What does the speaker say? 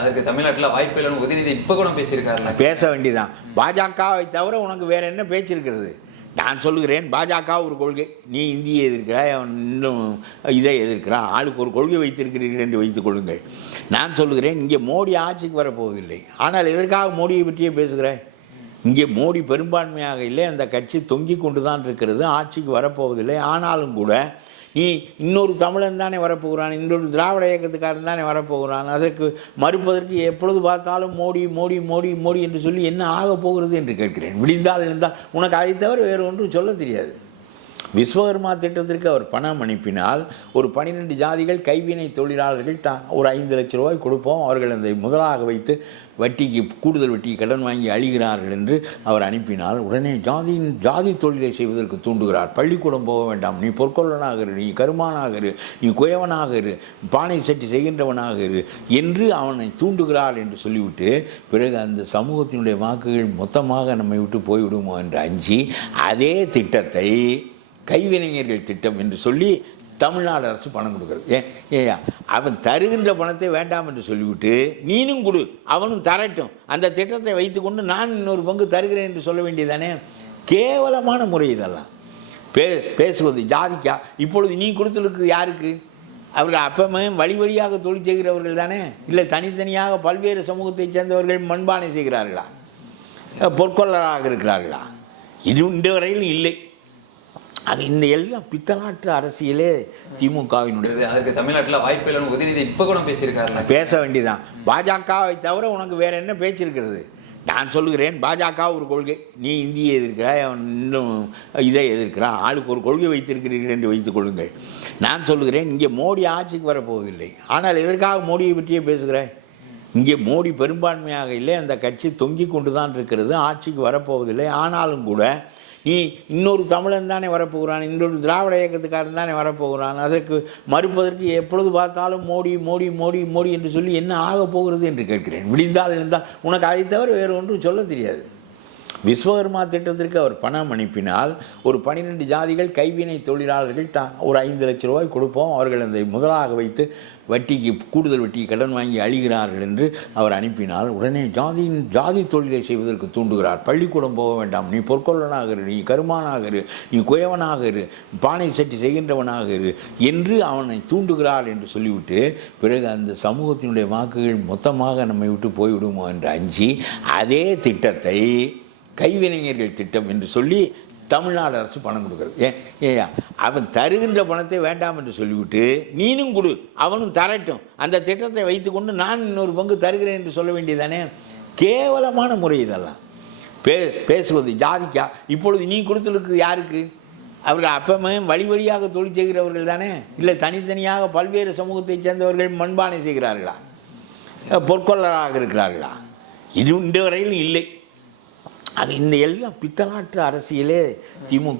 அதுக்கு தமிழ்நாட்டில் வாய்ப்பு இல்லைன்னு உதயநிதி இப்போ கூட பேசியிருக்காரு. பேச வேண்டியதான். பாஜகவை தவிர உனக்கு வேற என்ன பேச்சு இருக்கிறது? நான் சொல்லுகிறேன், பாஜக ஒரு கொள்கை, நீ இந்தியை எதிர்க்கிறாய், இன்னும் இதை எதிர்க்கிறான், ஆளுக்கு ஒரு கொள்கை வைத்திருக்கிறீர்கள் என்று வைத்துக் கொள்ளுங்கள். நான் சொல்லுகிறேன், இங்கே மோடி ஆட்சிக்கு வரப்போவதில்லை. ஆனால் எதற்காக மோடியை பற்றியே பேசுகிறேன்? இங்கே மோடி பெரும்பான்மையாக இல்லை, அந்த கட்சி தொங்கிக் கொண்டு தான் இருக்கிறது, ஆட்சிக்கு வரப்போவதில்லை. ஆனாலும் கூட நீ இன்னொரு தமிழன் தானே வரப்போகிறான், இன்னொரு திராவிட இயக்கத்துக்காரன் தானே வரப்போகிறான். அதற்கு மறுப்பதற்கு எப்பொழுது பார்த்தாலும் மோடி மோடி மோடி மோடி என்று சொல்லி என்ன ஆக போகிறது என்று கேட்கிறேன். விடிந்தால் எழுந்தால் உனக்கு அதை தவிர வேறு ஒன்றும் சொல்ல தெரியாது. விஸ்வகர்மா திட்டத்திற்கு அவர் பணம் அனுப்பினால் ஒரு 12 ஜாதிகள் கைவினை தொழிலாளர்கள் ஒரு 5 லட்சம் ரூபாய் கொடுப்போம், அவர்கள் அதை முதலாக வைத்து வட்டிக்கு கூடுதல் வட்டிக்கு கடன் வாங்கி அழிகிறார்கள் என்று அவர் அனுப்பினால் உடனே ஜாதி தொழிலை செய்வதற்கு தூண்டுகிறார். பள்ளிக்கூடம் போக வேண்டாம், நீ பொற்கொள்ளனாக இரு, நீ கருமானாக இரு, நீ குயவனாக இரு, பானை சட்டி செய்கின்றவனாக இரு என்று அவனை தூண்டுகிறார் என்று சொல்லிவிட்டு பிறகு அந்த சமூகத்தினுடைய வாக்குகள் மொத்தமாக நம்மை விட்டு போய்விடுமோ என்று அஞ்சி அதே திட்டத்தை கைவினைஞர்கள் திட்டம் என்று சொல்லி தமிழ்நாடு அரசு பணம் கொடுக்குறது. ஏயா அவன் தருகின்ற பணத்தை வேண்டாம் என்று சொல்லிவிட்டு நீனும் கொடு, அவனும் தரட்டும், அந்த திட்டத்தை வைத்துக்கொண்டு நான் இன்னொரு பங்கு தருகிறேன் என்று சொல்ல வேண்டியதானே? கேவலமான முறை இதெல்லாம். பேசுவது ஜாதிக்கா? இப்பொழுது நீ கொடுத்துருக்கு யாருக்கு? அவர்கள் அப்பமே வழி வழியாக தொழில் செய்கிறவர்கள் தானே? இல்லை தனித்தனியாக பல்வேறு சமூகத்தைச் சேர்ந்தவர்கள் மண்பானை செய்கிறார்களா, பொற்கொள்ளராக இருக்கிறார்களா? இது இன்று வரையிலும் இல்லை. அது இந்த எல்லாம் பித்தலாட்டு அரசியலே திமுகவினுடைய. அதுக்கு தமிழ்நாட்டில் வாய்ப்பு இல்லைன்னு உதயநிதி இப்போ கூட பேசியிருக்காரு. பேச வேண்டியதான். பாஜகவை தவிர உனக்கு வேற என்ன பேச்சு இருக்கிறது? நான் சொல்லுகிறேன், பாஜக ஒரு கொள்கை, நீ இந்தியை எதிர்க்கிறாய், இன்னும் இதை எதிர்க்கிறான், ஆளுக்கு ஒரு கொள்கை வைத்திருக்கிறீர்கள் என்று வைத்துக் கொள்ளுங்கள். நான் சொல்லுகிறேன், இங்கே மோடி ஆட்சிக்கு வரப்போவதில்லை. ஆனால் எதற்காக மோடியை பற்றியே பேசுகிறேன்? இங்கே மோடி பெரும்பான்மையாக இல்லை, அந்த கட்சி தொங்கிக் கொண்டு தான் இருக்கிறது, ஆட்சிக்கு வரப்போவதில்லை. ஆனாலும் கூட நீ இன்னொரு தமிழன் தானே வரப்போகிறான், இன்னொரு திராவிட இயக்கத்துக்காரன் தானே வரப்போகிறான். அதற்கு மறுப்பதற்கு எப்பொழுது பார்த்தாலும் மோடி மோடி மோடி மோடி என்று சொல்லி என்ன ஆக போகிறது என்று கேட்கிறேன். விடிந்தால் எழுந்தால் உனக்கு அதை தவிர வேறு ஒன்றும் சொல்ல தெரியாது. விஸ்வகர்மா திட்டத்திற்கு அவர் பணம் அனுப்பினால் ஒரு 12 ஜாதிகள் கைவினை தொழிலாளர்கள் ஒரு 5 லட்சம் ரூபாய் கொடுப்போம், அவர்கள் அதை முதலாக வைத்து வட்டிக்கு கூடுதல் வட்டிக்கு கடன் வாங்கி அழிகிறார்கள் என்று அவர் அனுப்பினால் உடனே ஜாதி தொழிலை செய்வதற்கு தூண்டுகிறார். பள்ளிக்கூடம் போக வேண்டாம், நீ பொற்கொள்ளனாக இரு, நீ கருமானாக இரு, நீ குயவனாக இரு, பானை சட்டி செய்கின்றவனாக இரு என்று அவனை தூண்டுகிறார் என்று சொல்லிவிட்டு பிறகு அந்த சமூகத்தினுடைய வாக்குகள் மொத்தமாக நம்மை விட்டு போய்விடுமோ என்று அஞ்சி அதே திட்டத்தை கைவினைஞர்கள் திட்டம் என்று சொல்லி தமிழ்நாடு அரசு பணம் கொடுக்குறது. ஏயா அவன் தருகின்ற பணத்தை வேண்டாம் என்று சொல்லிவிட்டு நீனும் கொடு, அவனும் தரட்டும், அந்த திட்டத்தை வைத்துக்கொண்டு நான் இன்னொரு பங்கு தருகிறேன் என்று சொல்ல வேண்டியதானே? கேவலமான முறை இதெல்லாம். பேசுவது ஜாதிக்கா? இப்பொழுது நீ கொடுத்துருக்கு யாருக்கு? அவர்கள் அப்பமே வழி வழியாக தொழில் செய்கிறவர்கள் தானே? இல்லை தனித்தனியாக பல்வேறு சமூகத்தைச் சேர்ந்தவர்கள் மண்பானை செய்கிறார்களா, பொற்கொள்ளராக இருக்கிறார்களா? இது இன்று வரையிலும் இல்லை. அது இந்த எல்லாம் பித்தலாட்டு அரசியலே திமுக